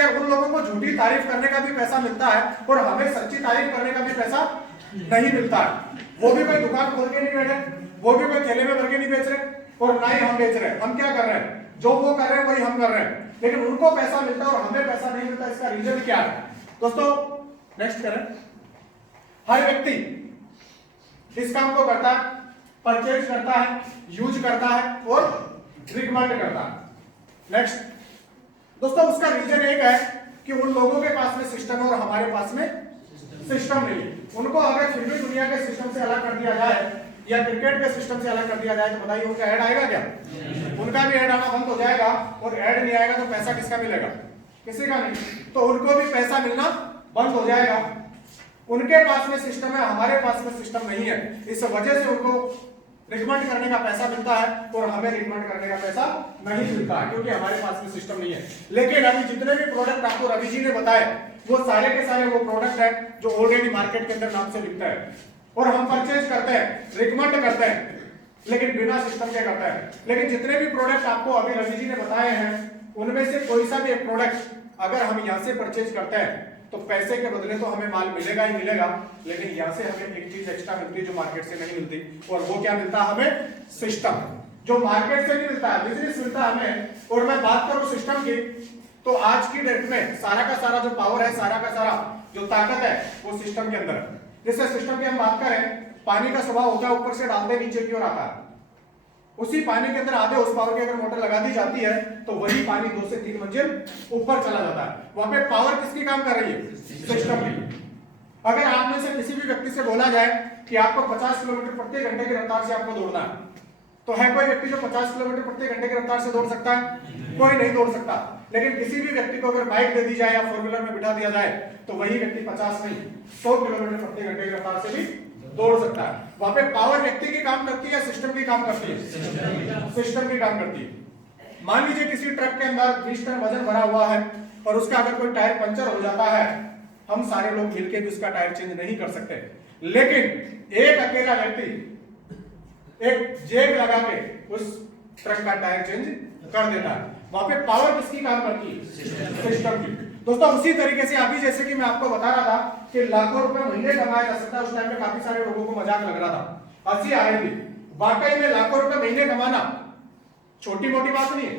क्या उन लोगों को झूठी तारीफ करने का भी पैसा मिलता है और हमें सच्ची तारीफ करने का भी पैसा नहीं मिलता है। वो भी कोई दुकान खोल के नहीं बैठे, वो भी कोई थैले में भर के नहीं बेच रहे और ना ही हम बेच रहे हैं। हम क्या कर रहे हैं, जो वो कर रहे हैं वही हम कर रहे हैं, लेकिन उनको पैसा मिलता है और हमें पैसा नहीं मिलता। इसका रीजन क्या है दोस्तों? नेक्स्ट करें। हर व्यक्ति इस काम को करता है, परचेज करता है, यूज करता है और रिकमेंड करता है। नेक्स्ट दोस्तों, उसका रीजन एक है कि उन लोगों के पास में सिस्टम है और हमारे पास में सिस्टम नहीं। उनको अगर फिल्मी दुनिया के सिस्टम से अलग कर दिया जाए या क्रिकेट के सिस्टम से अलग कर दिया जाए तो बताइए उनका ऐड आएगा क्या? उनका भी ऐड आना बंद हो जाएगा और ऐड नहीं आएगा तो पैसा किसका मिलेगा? किसी का नहीं। तो उनको भी पैसा मिलना बंद हो जाएगा। उनके पास में सिस्टम है, हमारे पास में सिस्टम नहीं है। इस वजह से उनको रिकमेंड करने का पैसा मिलता है और हमें रिकमेंड करने का पैसा नहीं मिलता है, क्योंकि हमारे पास में सिस्टम नहीं है। लेकिन अभी जितने भी प्रोडक्ट आपको रवि जी ने बताए वो सारे के सारे वो प्रोडक्ट है जो ऑलरेडी मार्केट के अंदर नाम से बिकता है और हम परचेज करते हैं, रिकमेंड करते हैं, लेकिन बिना सिस्टम के करते हैं। लेकिन जितने भी प्रोडक्ट आपको अभी रवि जी ने बताए हैं उनमें से कोई सा भी एक प्रोडक्ट अगर हम यहाँ से परचेज करते हैं तो पैसे के बदले तो हमें माल मिलेगा ही मिलेगा, लेकिन यहाँ से हमें एक चीज एक्स्ट्रा मिलती है जो मार्केट से नहीं मिलती। और वो क्या मिलता है हमें? सिस्टम, जो मार्केट से नहीं मिलता है, बिजनेस मिलता है हमें। और मैं बात करूं सिस्टम की, तो आज की डेट में सारा का सारा जो पावर है, सारा का सारा जो ताकत है वो सिस्टम के अंदर है। जैसे सिस्टम की हम बात करें, पानी का स्वभाव होता है ऊपर से डालते नीचे की ओर आता है। उसी पानी के अंदर आधे उस पावर की अगर मोटर लगा दी जाती है तो वही पानी 2 से 3 मंजिल ऊपर चला जाता है। वहां पे पावर किसकी काम कर रही है? सिस्टम की। अगर आप में से किसी भी व्यक्ति से बोला जाए कि आपको 50 किलोमीटर प्रति घंटे की रफ्तार से आपको दौड़ना है, तो है कोई व्यक्ति जो 50 किलोमीटर प्रति घंटे की रफ्तार से दौड़ सकता है? कोई नहीं दौड़ सकता। लेकिन किसी भी व्यक्ति को अगर बाइक दे दी जाए या 4 व्हीलर में बिठा दिया जाए तो वही व्यक्ति 50 नहीं 100 किलोमीटर प्रति घंटे की रफ्तार से भी दौड़ सकता है। वहां पे पावर व्यक्ति की काम करती है, सिस्टम की काम करती है? सिस्टम की काम करती है। मान लीजिए किसी ट्रक के अंदर 20 टन वजन भरा हुआ है और उसका अगर कोई टायर पंचर हो जाता है, हम सारे लोग मिलकर भी उसका टायर चेंज नहीं कर सकते, लेकिन एक अकेला व्यक्ति एक जेब लगा के उस ट्रक का टायर चेंज कर देता है। वहां पे पावर किसकी काम करती है? सिस्टम की। दोस्तों उसी तरीके से अभी जैसे कि मैं आपको बता रहा था कि लाखों रुपए महीने कमाया जा सकता है, उस टाइम में काफी सारे लोगों को मजाक लग रहा था, हंसी आ रही थी। वाकई में लाखों रुपए महीने कमाना छोटी मोटी बात नहीं है,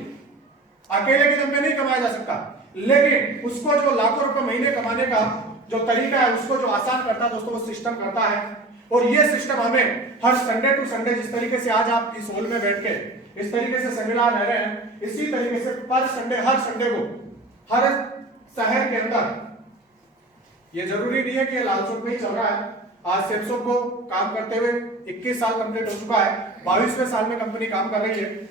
अकेले के दम पे नहीं कमाया जा सकता। लेकिन उसको जो लाखों रुपए महीने कमाने का जो तरीका है उसको जो आसान करता है दोस्तों वो सिस्टम करता है। और ये सिस्टम हमें हर संडे टू संडे, जिस तरीके से आज आप इस हॉल में बैठ के इस तरीके से सेमिनार ले रहे हैं, इसी तरीके से पर संडे हर संडे को हर शहर के अंदर, ये जरूरी नहीं है कि लाल चौक में ही चल रहा है। आज सेप्सो को काम करते हुए 21 साल कंप्लीट हो चुका है, 22वें साल में कंपनी काम कर रही है।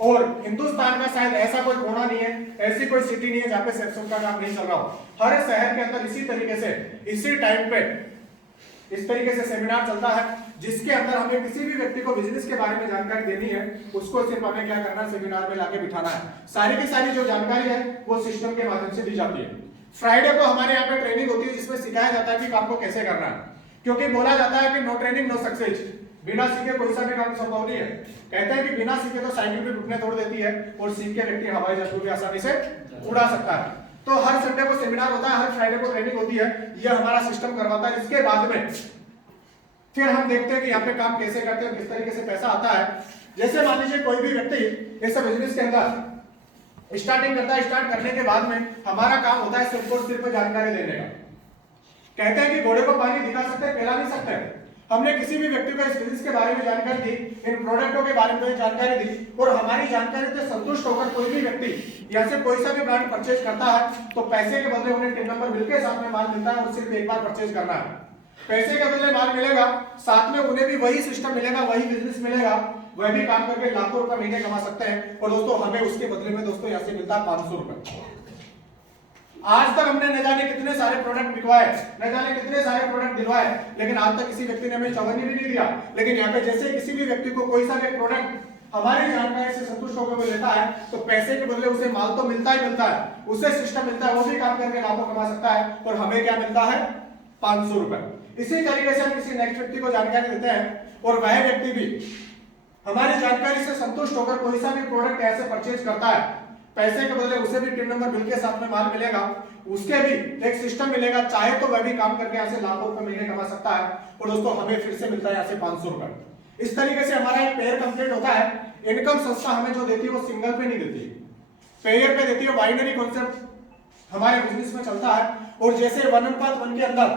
और हिंदुस्तान में शायद ऐसा कोई कोना नहीं है, ऐसी कोई सिटी नहीं है जहां पे सेप्सो का काम नहीं चल रहा हो। हर शहर के अंदर इसी तरीके से इसी टाइम पे इस तरीके से सेमिनार चलता है, जिसके अंदर हमें किसी भी व्यक्ति को बिजनेस के बारे में जानकारी देनी है, उसको सिर्फ हमें क्या करना है, सेमिनार में लाके बिठाना है। सारी की सारी जो जानकारी है वो सिस्टम के माध्यम से दी जाती है। फ्राइडे को हमारे यहाँ पे ट्रेनिंग होती है जिसमें सिखाया जाता है कि काम को कैसे करना है, क्योंकि बोला जाता है कि नो ट्रेनिंग नो सक्सेस, बिना सीखे कोई सा भी काम संभव नहीं है। कहते हैं कि बिना सीखे तो साइकिल भी घुटने तोड़ देती है और सीख के व्यक्ति हवाई जहाज को भी आसानी से उड़ा सकता है। तो हर संडे को सेमिनार होता है, हर फ्राइडे को ट्रेनिंग होती है, यह हमारा सिस्टम करवाता है। इसके बाद में फिर हम देखते हैं कि यहाँ पे काम कैसे करते हैं, किस तरीके से पैसा आता है। जैसे मान लीजिए कोई भी व्यक्ति इस बिजनेस के अंदर स्टार्टिंग करता है, स्टार्ट करने के बाद में हमारा काम होता है सिर्फ और सिर्फ जानकारी देने का। कहते हैं कि घोड़े को पानी दिखा सकते हैं, पिला नहीं सकते। हमने किसी भी व्यक्ति को इस बिजनेस के बारे में जानकारी दी, इन प्रोडक्टों के बारे में जानकारी दी, और हमारी जानकारी से संतुष्ट होकर कोई भी व्यक्ति यहाँ से कोई सा भी ब्रांड परचेज करता है तो पैसे के बदले उन्हें टिन नंबर बिल के साथ में माल मिलता है और सिर्फ एक बार परचेज करना है। पैसे के बदले माल मिलेगा, साथ में उन्हें भी वही सिस्टम मिलेगा, वही बिजनेस मिलेगा, वह भी काम करके लाखों रुपए महीने कमा सकते हैं। और दोस्तों हमें उसके बदले में दोस्तों यहाँ से मिलता है 500 रुपए। आज तक हमने न जाने कितने सारे प्रोडक्ट बिकवाए, न जाने कितने सारे प्रोडक्ट दिलवाए, लेकिन आज तक किसी व्यक्ति ने हमें चवन्नी भी नहीं दिया। लेकिन यहाँ पे जैसे किसी भी व्यक्ति को कोई सा भी प्रोडक्ट हमारी जानकारी से संतुष्ट होकर वो लेता है तो पैसे के बदले उसे माल तो मिलता ही मिलता है, उसे सिस्टम मिलता है, वो भी काम करके लाखों कमा सकता है और हमें क्या मिलता है? 500 रुपए। इसी तरीके से हम किसी नेक्स्ट व्यक्ति को जानकारी देते हैं और वह व्यक्ति भी हमारी जानकारी से संतुष्ट होकर कोई सा भी प्रोडक्ट ऐसे परचेज करता है, पैसे के बदले उसे भी टिन नंबर बिल के साथ में माल मिलेगा, उसके भी एक सिस्टम मिलेगा, चाहे तो वह भी काम करके यहाँ से लाखों रुपए महीने कमा सकता है। और दोस्तों हमें फिर से मिलता है यहाँ से 500 रुपए। इस तरीके से हमारा एक पेयर कंप्लीट होता है। इनकम संस्था हमें जो देती है वो सिंगल पे नहीं देती, पेयर पे देती है। बाइनरी कॉन्सेप्ट हमारे बिजनेस में चलता है। और जैसे 1:1 के अंदर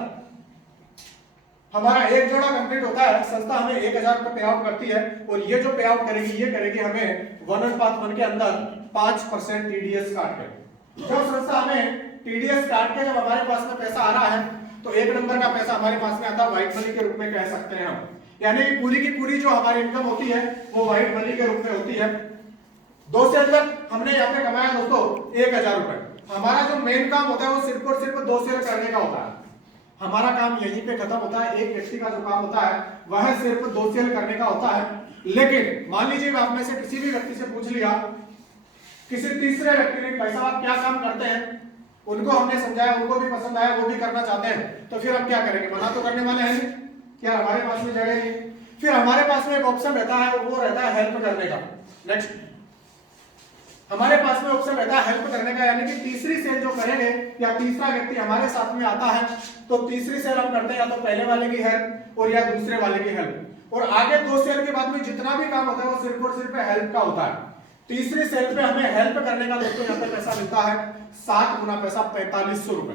हमारा एक जोड़ा कंप्लीट होता है, संस्था हमें 1000 रुपए पे आउट करती है। और ये जो पे आउट करेगी ये करेगी हमें 1:1 के अंदर 5% टीडीएस काट के। जब संस्था हमें टीडीएस काट के जब हमारे पास में पैसा आ रहा है तो 1 नंबर का पैसा हमारे पास में आता है व्हाइट मनी के रूप में कह सकते हैं हम। यानी पूरी की पूरी जो हमारी इनकम होती है वो व्हाइट मनी के रूप में होती है। 2 सेल तक हमने यहाँ पे कमाया दोस्तों 1000 रुपए। हमारा जो मेन काम होता है वो सिर्फ और सिर्फ 2 सेल करने का होता है। हमारा काम यहीं पे खत्म होता है। एक व्यक्ति का जो काम होता है वह सिर्फ 2 सेल करने का होता है। लेकिन मान लीजिए आप में से किसी भी व्यक्ति से पूछ लिया, किसी तीसरे व्यक्ति ने भाई साहब आप क्या काम करते हैं, उनको हमने समझाया, उनको भी पसंद आया, वो भी करना चाहते हैं, तो फिर हम क्या करेंगे? मना तो करने वाले हैं नहीं, क्या हमारे पास में जगह नहीं। फिर हमारे पास में एक ऑप्शन रहता है, वो रहता है हेल्प करने का। नेक्स्ट हमारे पास में ऑप्शन रहता है हेल्प करने का, यानी कि तीसरी सेल जो करेंगे या तीसरा व्यक्ति हमारे साथ में आता है तो तीसरी सेल हम करते हैं या तो पहले वाले की हेल्प और या दूसरे वाले की हेल्प। और आगे 2 सेल के बाद में जितना भी काम होता है वो सिर्फ और सिर्फ हेल्प का होता है। तीसरी सेल पे हमें हेल्प करने का दोस्तों यहाँ पे पैसा मिलता है 7 गुना पैसा 4500 रुपए।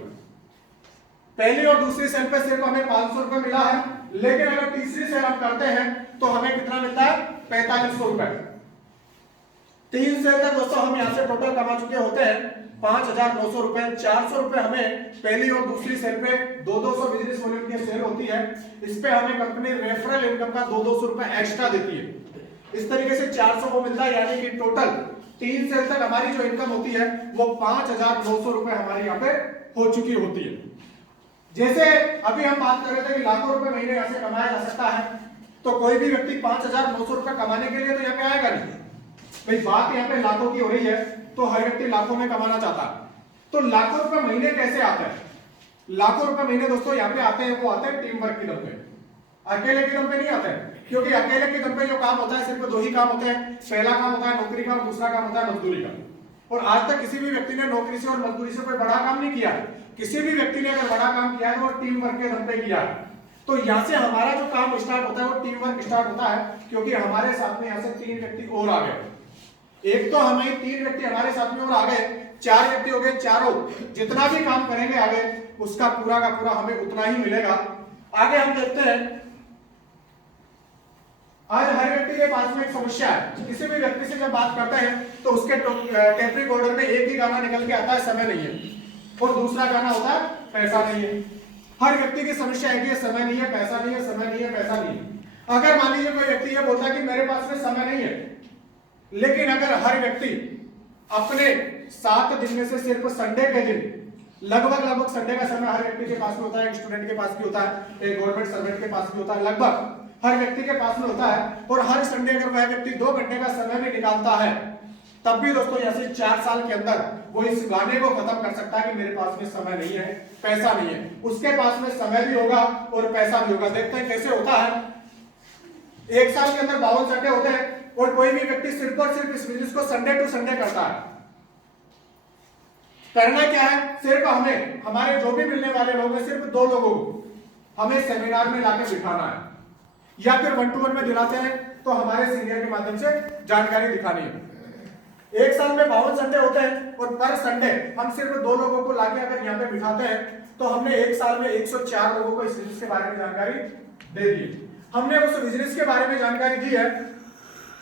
पहली और दूसरी सेल पे सिर्फ हमें 500 रुपए मिला है, लेकिन अगर तीसरी सेल हम करते हैं तो हमें कितना मिलता है? 4500 रुपए। 3 सेल तक दोस्तों हम यहाँ से टोटल कमा चुके होते हैं 5900 रुपए। 400 रुपए हमें पहली और दूसरी सेल पे 200 बिजनेस वॉल्यूम की सेल होती है, इस पे हमें कंपनी रेफरल इनकम का 200 रुपए एक्स्ट्रा देती है। इस तरीके से 400 को मिलता है, यानी कि टोटल 3 सेल तक हमारी जो इनकम होती है वो 5900 रुपए हमारी यहाँ पे हो चुकी होती है। जैसे अभी हम बात कर रहे थे कि लाखों रुपए महीने यहाँ से कमाया जा सकता है, तो कोई भी व्यक्ति 5900 रुपए कमाने के लिए तो यहाँ पे आएगा नहीं। भाई बात यहाँ पे लाखों की हो रही है तो हर व्यक्ति लाखों में कमाना चाहता है। तो लाखों रुपए महीने कैसे आते हैं? लाखों रुपए महीने दोस्तों यहाँ पे आते हैं, वो आते हैं टीम वर्क के दम पे, अकेले के दम पे नहीं आते हैं। क्योंकि अकेले के दम पे जो काम होता है सिर्फ 2 ही काम होते हैं। पहला काम होता है नौकरी का और दूसरा काम होता है मजदूरी का। और आज तक किसी भी व्यक्ति ने नौकरी से और मजदूरी से कोई बड़ा काम नहीं किया। किसी भी व्यक्ति ने अगर बड़ा काम किया है तो वो टीम वर्क के दम पे किया है। तो यहाँ से हमारा जो काम स्टार्ट होता है वो टीम वर्क स्टार्ट होता है, क्योंकि हमारे साथ में यहाँ से 3 व्यक्ति और आ गए। एक तो हमें 3 व्यक्ति हमारे साथ में और आ गए, 4 व्यक्ति हो गए। चारों जितना भी काम करेंगे आगे उसका पूरा का पूरा हमें उतना ही मिलेगा। आगे हम देखते हैं, आज हर व्यक्ति के पास में एक समस्या है। किसी भी व्यक्ति से जब बात करते हैं तो उसके टेप रिकॉर्डर में एक ही गाना निकल के आता है, समय नहीं है, और दूसरा गाना होता है पैसा नहीं है। हर व्यक्ति की समस्या है कि समय नहीं है, पैसा नहीं है, समय नहीं है, पैसा नहीं है। अगर मान लीजिए कोई व्यक्ति ये बोलता है कि मेरे पास में समय नहीं है, लेकिन अगर हर व्यक्ति अपने 7 दिन में से सिर्फ संडे के दिन, लगभग संडे का समय हर व्यक्ति के पास में होता है, एक स्टूडेंट के पास भी होता है, एक गवर्नमेंट सर्वेंट के पास भी होता है, लगभग हर व्यक्ति के पास में होता है। और हर संडे अगर वह व्यक्ति 2 घंटे का समय भी निकालता है, तब भी दोस्तों ऐसे 4 साल के अंदर वो इस गाने को खत्म कर सकता है कि मेरे पास में समय नहीं है, पैसा नहीं है। उसके पास में समय भी होगा और पैसा भी होगा। देखते हैं कैसे होता है। एक साल के अंदर 52 संडे होते हैं और कोई भी व्यक्ति सिर्फ और सिर्फ इस बिजनेस को संडे टू संडे करता है। करना क्या है? सिर्फ हमें हमारे जो भी मिलने वाले लोग हैं, सिर्फ 2 लोगों को हमें सेमिनार में लाके बिठाना है, या फिर 1-to-1 में दिलाते हैं तो हमारे सीनियर के माध्यम से जानकारी दिखानी है। एक साल में 52 संडे होते हैं और पर संडे हम सिर्फ 2 लोगों को लाके अगर यहाँ पे बिठाते हैं तो हमने एक साल में 104 लोगों को इस बिजनेस के बारे में जानकारी दे दी। हमने उस बिजनेस के बारे में जानकारी दी है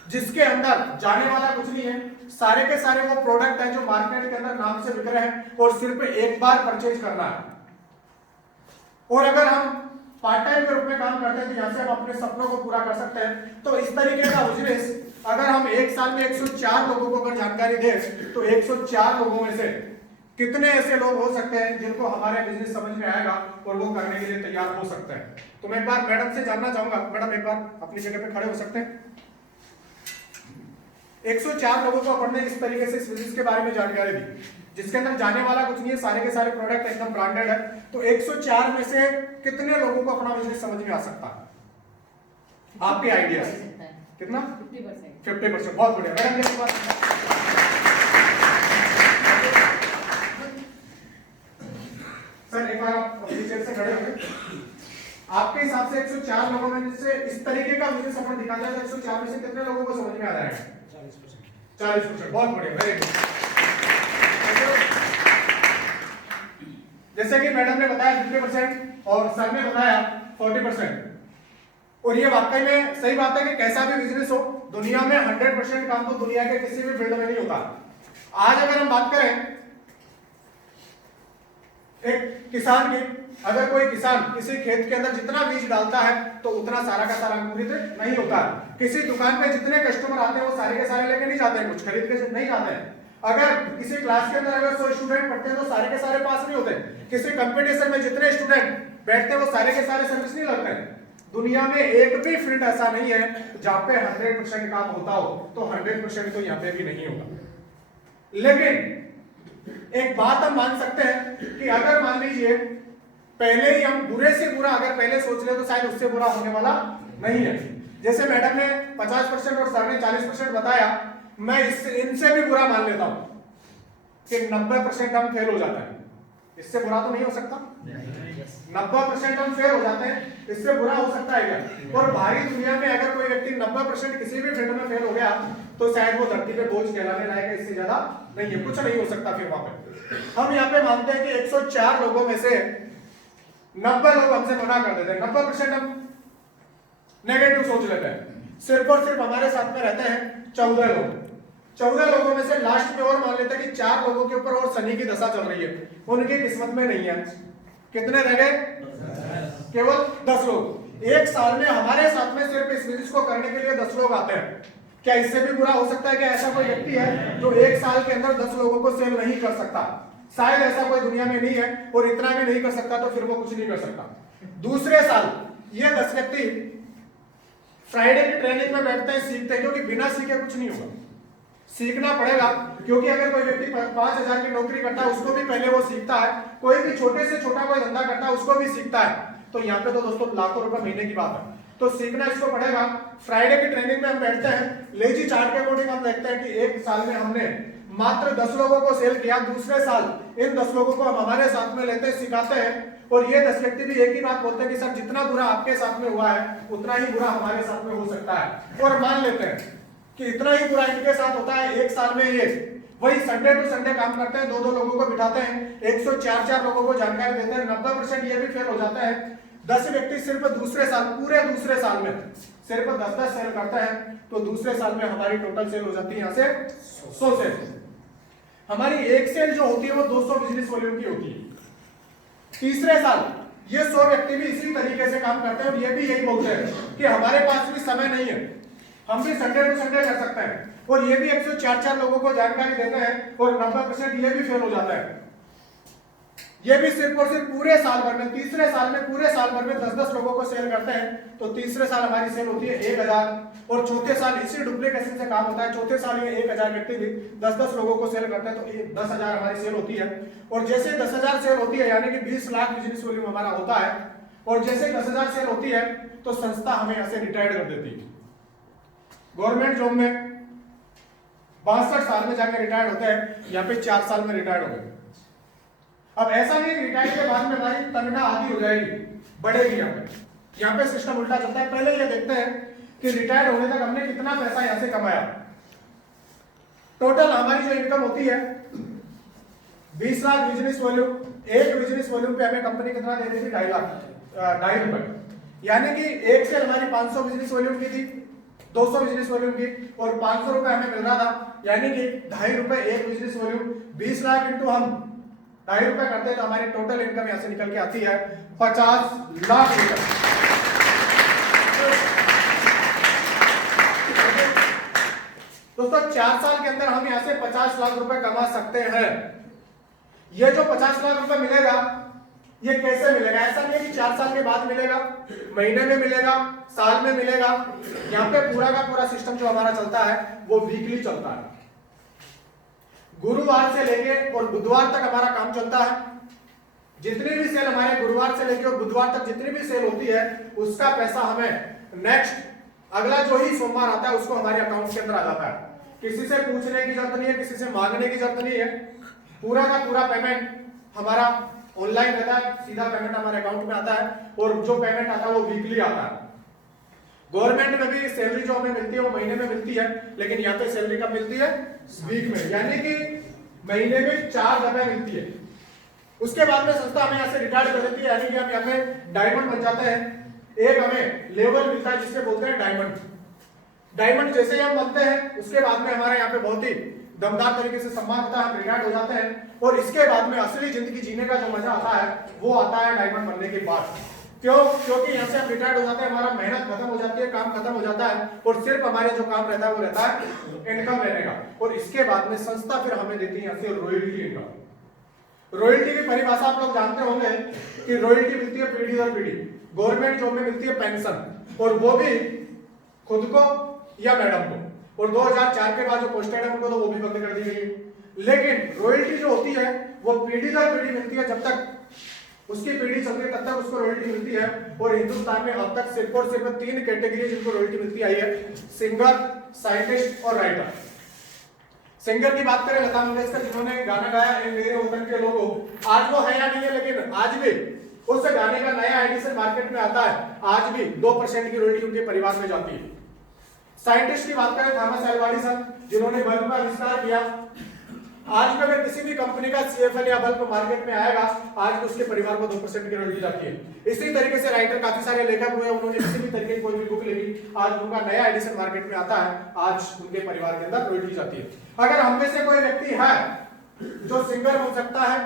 जिसके अंदर जाने वाला कुछ नहीं है, सारे के सारे वो प्रोडक्ट हैं जो मार्केट के अंदर नाम से बिक रहे हैं और सिर्फ एक बार परचेज करना है। और अगर हम पार्ट टाइम के रूप में काम करते हैं तो यहाँ से हम अपने सपनों को पूरा कर सकते हैं। तो इस तरीके का बिजनेस अगर हम एक साल में 104 लोगों को अगर जानकारी दें तो 104 लोगों में से कितने ऐसे लोग हो सकते हैं जिनको हमारे बिजनेस समझ में आएगा और वो करने के लिए तैयार हो सकते हैं। तो मैं एक बार मैडम से जानना चाहूंगा, मैडम एक बार अपनी जगह पे खड़े हो सकते हैं। 104 लोगों को अपन ने इस तरीके से इस बिजनेस के बारे में जानकारी दी, जिसके अंदर जाने वाला कुछ नहीं है, सारे के सारे प्रोडक्ट एकदम ब्रांडेड है। तो 104 में से कितने लोगों को अपना बिजनेस समझ में आ सकता है? आपके आइडिया कितना? 50%। बहुत बढ़िया मैडम, 104 लोगों में से इस तरीके का बिजनेस अपन दिखाते हैं, 104 में से कितने लोगों को समझ में आ जाएगा? 40%। बहुत बढ़िया, वेरी गुड। जैसे कि मैडम ने बताया 50% और सर ने बताया 40%, और ये वाकई में सही बात है कि कैसा भी बिजनेस हो, दुनिया में 100% काम तो दुनिया के किसी भी फील्ड में नहीं होता। आज अगर हम बात करें एक किसान की, अगर कोई किसान किसी खेत के अंदर जितना बीज डालता है तो उतना सारा का सारा अंकुरित नहीं होता। किसी दुकान पे जितने कस्टमर आते हैं वो सारे के सारे लेके नहीं जाते हैं, कुछ खरीद के नहीं जाते हैं। अगर किसी क्लास के अंदर अगर 100 स्टूडेंट पढ़ते हैं तो सारे के सारे पास नहीं होते। किसी कंपटीशन में जितने स्टूडेंट बैठते हैं वो सारे के सारे सर्विस नहीं लगते हैं। दुनिया में एक भी फील्ड ऐसा नहीं है जहां पे 100% काम होता हो, तो 100% तो यहाँ पे भी नहीं होगा। लेकिन एक बात हम मान सकते हैं कि अगर मान लीजिए पहले ही हम बुरे से बुरा अगर पहले सोच ले तो शायद उससे बुरा होने वाला नहीं है। जैसे मैडम ने 50% और सर ने 40% बताया, मैं इनसे भी बुरा मान लेता हूं कि 90% हम फेल हो जाते हैं। इससे बुरा तो नहीं हो सकता? 90% हम फेल हो जाते हैं, इससे बुरा हो सकता है क्या? और भारी दुनिया में अगर कोई व्यक्ति 90% किसी भी फील्ड में फेल हो गया तो शायद वो धरती पे बोझ कहलाने लायक है, इससे ज्यादा नहीं है, कुछ नहीं हो सकता। फिर वहां पे हम यहाँ पे मानते हैं कि 104 लोगों में से 90 लोग हमसे मना कर देते हैं, 90% हम नेगेटिव सोच लेते हैं। सिर्फ और सिर्फ हमारे साथ में रहते हैं 14 लोग। 14 लोगों में से लास्ट में और मान लेते हैं कि 4 लोगों के ऊपर और शनि की दशा चल रही है, उनकी किस्मत में नहीं है। कितने रह गए? केवल 10 लोग। एक साल में हमारे साथ में सिर्फ इस बिजनेस को करने के लिए 10 लोग आते हैं। क्या इससे भी बुरा हो सकता है कि ऐसा कोई व्यक्ति है जो एक साल के अंदर 10 लोगों को सेल नहीं कर सकता? शायद ऐसा कोई दुनिया में नहीं है, और इतना भी नहीं कर सकता तो फिर वो कुछ नहीं कर सकता। दूसरे साल ये 10 व्यक्ति फ्राइडे की ट्रेनिंग में बैठते हैं, सीखते हैं, क्योंकि बिना सीखे कुछ नहीं होगा, सीखना पड़ेगा। क्योंकि अगर कोई व्यक्ति 5,000 की नौकरी करता है उसको भी पहले वो सीखता है, कोई भी छोटे से छोटा कोई धंधा करता है उसको भी सीखता है। तो यहाँ पे तो दोस्तों लाखों रुपए महीने की बात है, तो सीखना इसको पड़ेगा। फ्राइडे की ट्रेनिंग में हम बैठते हैं, लेजी चार्ट के अकॉर्डिंग हम देखते हैं कि एक साल में हमने मात्र 10 लोगों को सेल किया। दूसरे साल इन 10 लोगों को हम हमारे साथ में लेते हैं, सिखाते हैं, और ये 10 व्यक्ति भी एक ही बात बोलते हैं कि सर जितना बुरा आपके साथ में हुआ है उतना ही बुरा हमारे साथ में हो सकता है। और मान लेते हैं कि इतना ही बुरा इनके साथ होता है एक साल में। ये वही संडे टू संडे काम करते हैं, 2-2 लोगों को बिठाते हैं, 104 लोगों को जानकारी देते हैं, 90% ये भी फेल हो जाता है। 10 व्यक्ति सिर्फ दूसरे साल, पूरे दूसरे साल में सिर्फ 10-10 सेल करते हैं, तो दूसरे साल में हमारी टोटल सेल हो जाती है यहाँ से 100 सेल। हमारी एक सेल जो होती है वो 200 बिजनेस वॉल्यूम की होती है। तीसरे साल ये 100 व्यक्ति भी इसी तरीके से काम करते हैं, और ये भी यही बोलते हैं कि हमारे पास भी समय नहीं है, हम भी संडे टू संडे कर सकते हैं, और ये भी 104 लोगों को जानकारी देते हैं, और 90% ये भी फेल हो जाता है। ये भी सिर्फ और सिर्फ पूरे साल भर में, तीसरे साल में पूरे साल भर में 10-10 लोगों को सेल करते हैं, तो तीसरे साल हमारी सेल होती है 1000, और चौथे साल इसी डुप्लीकेशन से काम होता है। चौथे साल में 1000 व्यक्ति भी 10-10 लोगों को सेल करते हैं, तो 10,000 हमारी सेल होती है। और जैसे 10,000 सेल होती है यानी कि 20 लाख बिजनेस वॉल्यूम हमारा होता है, और जैसे 10,000 सेल होती है तो संस्था हमें यहाँ से रिटायर्ड कर देती है। गवर्नमेंट जॉब में 62 साल में जाकर रिटायर्ड होते हैं, यहाँ पे 4 साल में रिटायर्ड हो गए। अब ऐसा नहीं रिटायर के बाद में हमारी तनख्वाह आधी हो जाएगी, बढ़ेगी। यहाँ पे सिस्टम उल्टा चलता है। पहले ये देखते हैं कि रिटायर होने तक हमने कितना पैसा यहाँ से कमाया। टोटल हमारी जो इनकम होती है 20 लाख बिजनेस वॉल्यूम, एक बिजनेस वॉल्यूम पे हमें कंपनी कितना दे रही थी? 2.5 रुपए। यानी कि एक से हमारी 500 बिजनेस वॉल्यूम की थी, 200 बिजनेस वॉल्यूम की, और 500 रुपए हमें मिल रहा था, यानी कि 2.5 रुपए एक बिजनेस वॉल्यूम। 20 लाख इंटू हम 2.5 रुपए करते हैं तो हमारी टोटल इनकम यहां से निकल के आती है 50 लाख रुपए। दोस्तों 4 साल के अंदर हम यहां से 50 लाख रुपए कमा सकते हैं। ये जो 50 लाख रुपए मिलेगा ये कैसे मिलेगा? ऐसा नहीं है कि 4 साल के बाद मिलेगा, महीने में मिलेगा, साल में मिलेगा। यहाँ पे पूरा का पूरा सिस्टम जो हमारा चलता है वो वीकली चलता है। गुरुवार से लेके और बुधवार तक हमारा काम चलता है। जितनी भी सेल हमारे गुरुवार से लेके और बुधवार तक जितनी भी सेल होती है उसका पैसा हमें नेक्स्ट अगला जो ही सोमवार आता है उसको हमारे अकाउंट के अंदर आ जाता है। किसी से पूछने की जरूरत नहीं है, किसी से मांगने की जरूरत नहीं है। पूरा का पूरा पेमेंट हमारा ऑनलाइन रहता है, सीधा पेमेंट हमारे अकाउंट में आता है, और जो पेमेंट आता है वो वीकली आता है। गवर्नमेंट में भी सैलरी जो हमें मिलती है वो महीने में मिलती है, लेकिन यहाँ पे सैलरी कब मिलती है? वीक में, यानी कि महीने में 4 दफे मिलती है। उसके बाद में संस्था हमें यहाँ से रिटायर कर देती है, यानी कि हम यहाँ पे डायमंड बन जाते हैं। एक हमें लेवल मिलता है जिससे बोलते हैं डायमंड। डायमंड जैसे ही हम बनते हैं उसके बाद में हमारे यहाँ पे बहुत ही दमदार तरीके से सम्मान होता है, हम रिटायर हो जाते हैं। और इसके बाद में असली जिंदगी जीने का जो मजा आता है वो आता है डायमंड बनने के बाद। क्यों? क्योंकि यहाँ से हम रिटायर्ड हो जाते हैं, हमारा मेहनत खत्म हो जाती है, काम खत्म हो जाता है, और सिर्फ हमारे जो काम रहता है वो रहता है इनकम लेने का। और इसके बाद में संस्था फिर हमें देती है यहाँ से रॉयल्टी इनकम। रॉयल्टी की परिभाषा आप लोग जानते होंगे कि रॉयल्टी मिलती है पीढ़ी दर पीढ़ी। गवर्नमेंट जॉब में मिलती है पेंशन, और वो भी खुद को या मैडम को, और 2004 के बाद जो पोस्टेड है उनको तो वो भी बंद कर दी गई है। लेकिन रॉयल्टी जो होती है वो पीढ़ी दर पीढ़ी मिलती है, जब तक उसकी पीढ़ी चलती है तब तक उसको रॉयल्टी मिलती है। और हिंदुस्तान में अब तक सिर्फ और सिर्फ 3 कैटेगरी जिनको रॉयल्टी मिलती आई है, सिंगर, साइंटिस्ट और राइटर। सिंगर की बात करें लता मंगेशकर, जिन्होंने गाना गाया ए मेरे वतन के लोगों, आज वो है या नहीं है, लेकिन आज भी उस गाने का नया एडिशन मार्केट में आता है, आज भी 2% की रॉयल्टी उनके परिवार में जाती है। साइंटिस्ट की बात करें थॉमस अल्वा एडिसन, जिन्होंने बल्ब का आविष्कार किया, आज भी अगर किसी भी कंपनी का CFL या बल्ब मार्केट में आएगा, आज भी उसके परिवार को 2% की रॉयल्टी जाती है। इसी तरीके से राइटर, काफी सारे लेखक हुए, उन्होंने किसी भी तरीके की कोई भी बुक लिखी, आज उनका नया एडिशन मार्केट में आता है, आज उनके परिवार के अंदर रॉयल्टी जाती है। अगर हम में से कोई व्यक्ति है जो सिंगर बन सकता है,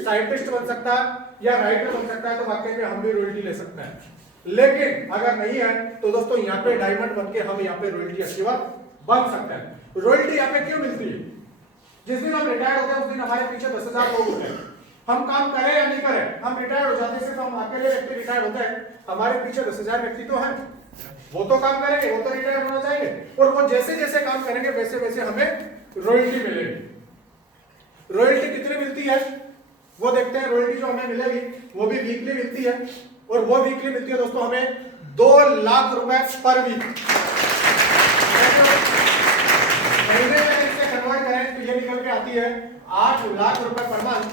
साइंटिस्ट बन सकता है या राइटर बन सकता है, तो वाकई में हम भी रॉयल्टी ले सकते हैं। लेकिन अगर नहीं है तो दोस्तों यहाँ पे डायमंड बन के हम यहाँ पे रॉयल्टी अचीवर बन सकते हैं। रॉयल्टी यहाँ पे क्यों मिलती है? जिस दिन हम रिटायर होते हैं उस दिन हमारे पीछे 10,000 लोग होते हैं। हम काम करें या नहीं करें, हम रिटायर हो जाते हैं, सिर्फ हम अकेले व्यक्ति रिटायर होते हैं, हमारे पीछे 10,000 व्यक्ति तो हैं, वो तो काम करेंगे, वो तो रिटायर होना चाहेंगे, और वो जैसे जैसे काम करेंगे वैसे वैसे हमें रॉयल्टी मिलेगी। रॉयल्टी कितनी मिलती है वो देखते हैं। रॉयल्टी जो हमें मिलेगी वो भी वीकली मिलती है, और वो वीकली मिलती है दोस्तों हमें 2 लाख रुपए पर वीक। महीने में इसे कन्वर्ट करें तो ये निकल के आती है 8 लाख रुपए पर मंथ।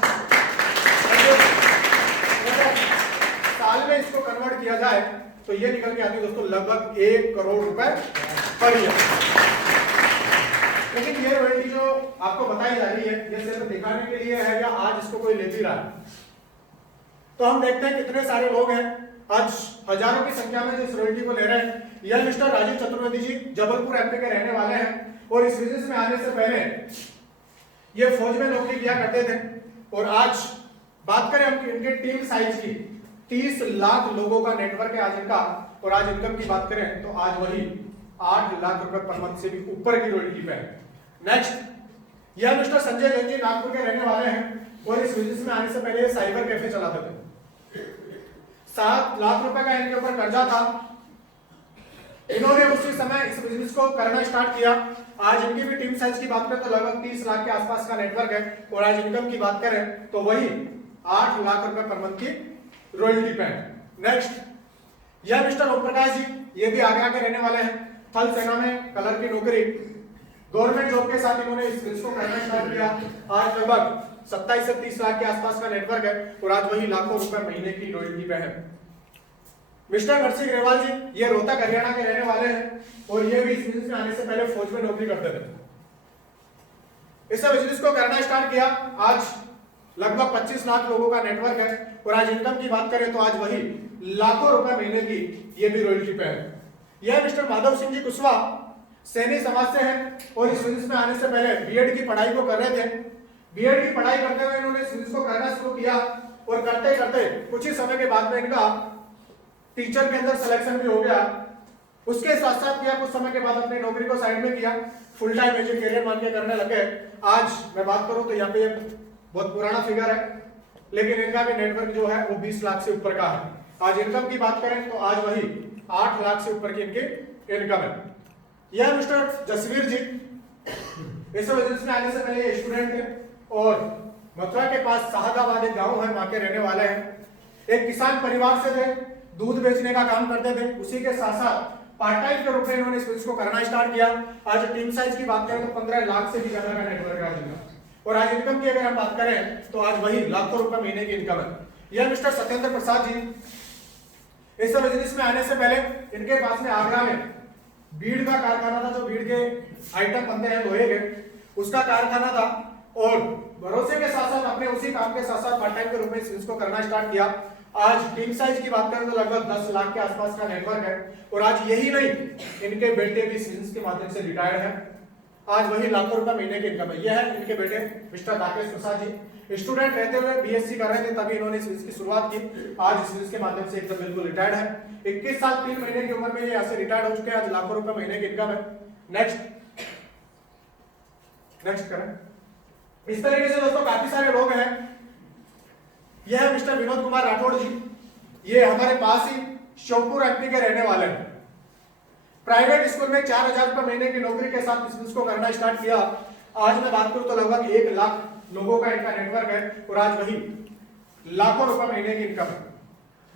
साल में इसको कन्वर्ट किया जाए तो ये निकल के आती है दोस्तों लगभग 1 करोड़ रुपए पर ईयर। लेकिन ये रॉयल्टी जो आपको बताई जा रही है ये सिर्फ दिखाने के लिए है या आज इसको कोई ले भी रहा है? तो हम देखते हैं कितने सारे लोग हैं आज हजारों की संख्या में जो इस रॉयल्टी को ले रहे हैं। यह मिस्टर राजीव चतुर्वेदी जी जबलपुर MP के रहने वाले हैं, और इस बिजनेस में आने से पहले ये फौज में नौकरी किया करते थे। और आज बात करें हम इनके टीम साइज की, 30 लाख लोगों का नेटवर्क है आज इनका, और आज इनकम की बात करें तो आज वही 8 लाख रुपए पर मंथ से भी ऊपर की रॉयल्टी पे है। नेक्स्ट, यह मिस्टर संजय जैन जी नागपुर के रहने वाले हैं, और इस बिजनेस में आने से पहले ये साइबर कैफे चलाते थे। 7 लाख रुपए का इनके ऊपर कर्जा था। इन्होंने उसी समय इस बिजनेस को करना स्टार्ट किया। आज इनकी भी टीम साइज की बात करें तो लगभग 30 लाख के आसपास का नेटवर्क है, और आज इनकम की बात करें तो वही 8 लाख रुपए पर मंथ की रॉयल्टी पे है। नेक्स्ट, यह मिस्टर ओम प्रकाश जी, ये भी आगरा के रहने वाले हैं। थल सेना में कलर की नौकरी, गवर्नमेंट जॉब के साथ इन्होंने इस बिजनेस को करना स्टार्ट किया। आज लगभग 27 से 30 लाख के आसपास का नेटवर्क है, और आज वही लाखों रुपए महीने की रॉयल्टी पे है। मिस्टर नरसिंह ग्रेवाल जी, ये रोहतक हरियाणा के रहने वाले हैं, और ये भी इस बिजनेस में आने से पहले फौज में नौकरी करते थे। इस बिजनेस को करना स्टार्ट किया। आज लगभग 25 लाख लोगों का नेटवर्क है, और आज इनकम की बात करें तो आज वही लाखों रुपए महीने की ये भी रॉयल्टी पे है। यह मिस्टर माधव सिंह जी कुशवाहा सैनी समाज से हैं, और इस बिजनेस में आने से पहले बीएड की पढ़ाई को कर रहे थे। बीएड की पढ़ाई करते हुए इन्होंने इस बिजनेस को करना शुरू किया, और करते करते कुछ ही समय के बाद में इनका टीचर के अंदर सिलेक्शन भी हो गया। उसके साथ साथ किया कुछ समय के बाद अपनी नौकरी को साइड में किया, फुल टाइम एज करियर मान के करने लगे। आज मैं बात करूं तो यहाँ पे बहुत पुराना फिगर है, लेकिन इनका भी नेटवर्क जो है वो 20 लाख से ऊपर का है। आज इनकम की बात करें तो आज वही 8 लाख से ऊपर की इनकी इनकम है। यह मिस्टर जसवीर जी, इस बिजनेस में आने से पहले ये स्टूडेंट थे, और मथुरा के पास शाहदाबाद एक गांव है, वहां के रहने वाले हैं। एक किसान परिवार से थे, दूध बेचने का काम करते थे। उसी के साथ साथ पार्ट टाइम के रूप में इन्होंने इस बिजनेस को करना स्टार्ट किया। आज टीम साइज की बात करें तो 15 लाख से भी ज्यादा का नेटवर्क है आज इनका, और आज इनकम की अगर हम बात करें तो आज वही लाखों रुपए महीने की इनकम है। यह मिस्टर सत्येंद्र प्रसाद जी, इस बिजनेस में आने से पहले इनके पास में आगरा में बीड़ का कारखाना था, जो बीड़ के आइटम बनते हैं लोहे के, उसका कारखाना था। और भरोसे के साथ साथ अपने उसी काम के साथ साथ पार्ट टाइम के रूप में बिजनेस को करना स्टार्ट किया। आज टीम साइज की बात करें तो लगभग 10 लाख के आसपास का नेटवर्क है। और आज यही नहीं, इनके बेटे भी बिजनेस के माध्यम से रिटायर्ड है। आज वही लाखों रुपए महीने की इनकम है। यह है इनके बेटे मिस्टर राकेश प्रसाद जी। स्टूडेंट रहते हुए बीएससी कर रहे थे, तभी इन्होंने इस बिजनेस की शुरुआत की। आज इस बिजनेस के माध्यम से एकदम बिल्कुल रिटायर्ड है। 21 साल 3 महीने की उम्र में ये यहाँ से रिटायर्ड हो चुके हैं। आज लाखों रुपए महीने की इनकम है। नेक्स्ट करें। इस तरीके से दोस्तों काफी सारे लोग हैं। यह है मिस्टर विनोद कुमार राठौड़ जी। ये हमारे पास ही श्योपुर एमपी के रहने वाले हैं। प्राइवेट स्कूल में 4000 रुपए महीने की नौकरी के साथ बिजनेस को करना स्टार्ट किया। आज मैं बात करूं तो लगभग 1 लाख लोगों का इनका नेटवर्क है और आज वही लाखों रुपए महीने की इनकम है।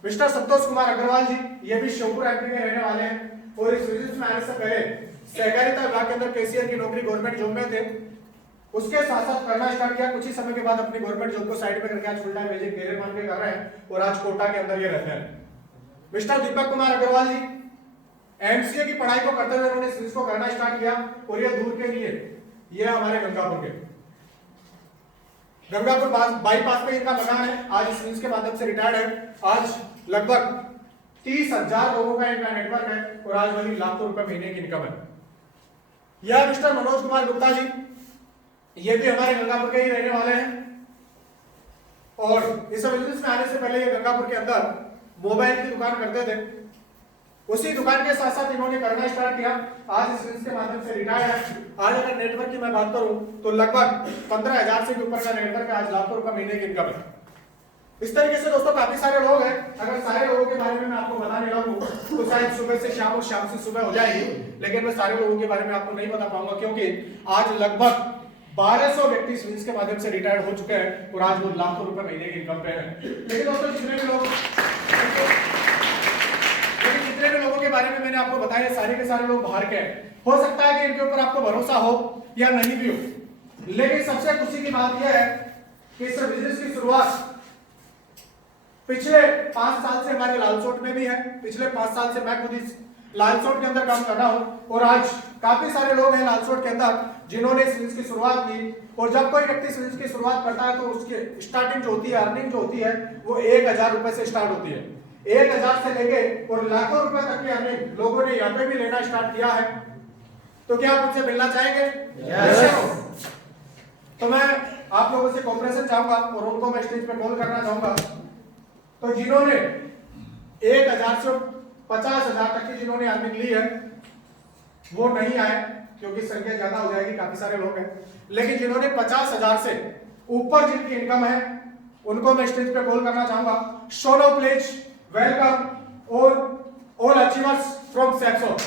मिस्टर संतोष कुमार अग्रवाल जी, ये भी श्योपुर एमपी के रहने वाले हैं और इस बिजनेस में आने से पहले सहकारिता विभाग के अंदर कैशियर की नौकरी गवर्नमेंट जॉब में थे। उसके साथ साथ करना स्टार्ट किया। कुछ ही समय के बाद अपनी गवर्नमेंट जॉब को साइड में करके आज फुल टाइम एज कैरियर मान के कर रहे हैं और आज कोटा के अंदर ये रहते हैं। मिस्टर दीपक कुमार अग्रवाल जी एमसीए की पढ़ाई को करते हुए उन्होंने बिजनेस को करना स्टार्ट किया और ये दूर के लिए, ये हमारे गंगापुर के गंगापुर बाईपास पे इनका मकान है। आज इस बिजनेस के माध्यम से रिटायर्ड है। आज लगभग 30,000 लोगों का इनका नेटवर्क है और आज वही लाखों रुपए महीने की इनकम है। यह मिस्टर मनोज कुमार गुप्ता जी, ये भी हमारे गंगापुर के ही रहने वाले हैं और इस बिजनेस में आने से पहले ये गंगापुर के अंदर मोबाइल की दुकान करते थे। उसी दुकान के साथ साथ इन्होंने करना स्टार्ट किया। आज इस बिजनेस के माध्यम से रिटायर्ड है। आज अगर नेटवर्क की मैं बात करूं तो लगभग 15,000 से भी ऊपर का नेटवर्क है। आज लाखों रुपए महीने की इनकम है। इस तरीके से दोस्तों काफी सारे लोग हैं। अगर सारे लोगों के बारे में मैं आपको बताने लगूं तो शायद सुबह से शाम और शाम से सुबह हो जाएगी, लेकिन मैं सारे लोगों के बारे में आपको नहीं बता पाऊंगा क्योंकि आज लगभग 1200 व्यक्ति इस बिजनेस के माध्यम से रिटायर्ड हो चुके हैं और आज वो लाखों रुपए महीने की इनकम पे है। लेकिन दोस्तों जितने भी लोगों के बारे में मैंने आपको बताया, सारे के सारे लोग बाहर के हैं। हो सकता है कि इनके ऊपर आपको भरोसा हो या नहीं भी हो, लेकिन सबसे खुशी की बात यह है कि इस बिजनेस की शुरुआत पिछले 5 साल से हमारे लालसोट में भी है। पिछले 5 साल से मैं खुद इस लालसोट के अंदर काम कर रहा हूं और आज काफी सारे लोग हैं लालसोट के अंदर जिन्होंने इस बिजनेस की शुरुआत की। और जब कोई व्यक्ति इस बिजनेस की शुरुआत करता है तो उसकी स्टार्टिंग जो होती है, अर्निंग जो होती है, वो 1000 रुपए से स्टार्ट होती है। 1000 से लेके और लाखों रुपए तक की अर्निंग लोगों ने यहाँ पे भी लेना स्टार्ट किया है। तो क्या आप मुझसे मिलना चाहेंगे? तो मैं आप लोगों से कोऑपरेशन चाहूंगा और उनको मैं स्टेज पे कॉल करना चाहूंगा। तो जिन्होंने 1000 से 50,000 तक की जिन्होंने अर्निंग ली है वो नहीं आए क्योंकि संख्या ज्यादा हो जाएगी, काफी सारे लोग हैं। लेकिन जिन्होंने 50,000 से ऊपर जिनकी इनकम है उनको मैं स्टेज पे कॉल करना चाहूंगा। Show now please welcome all achievers from सेक्सो।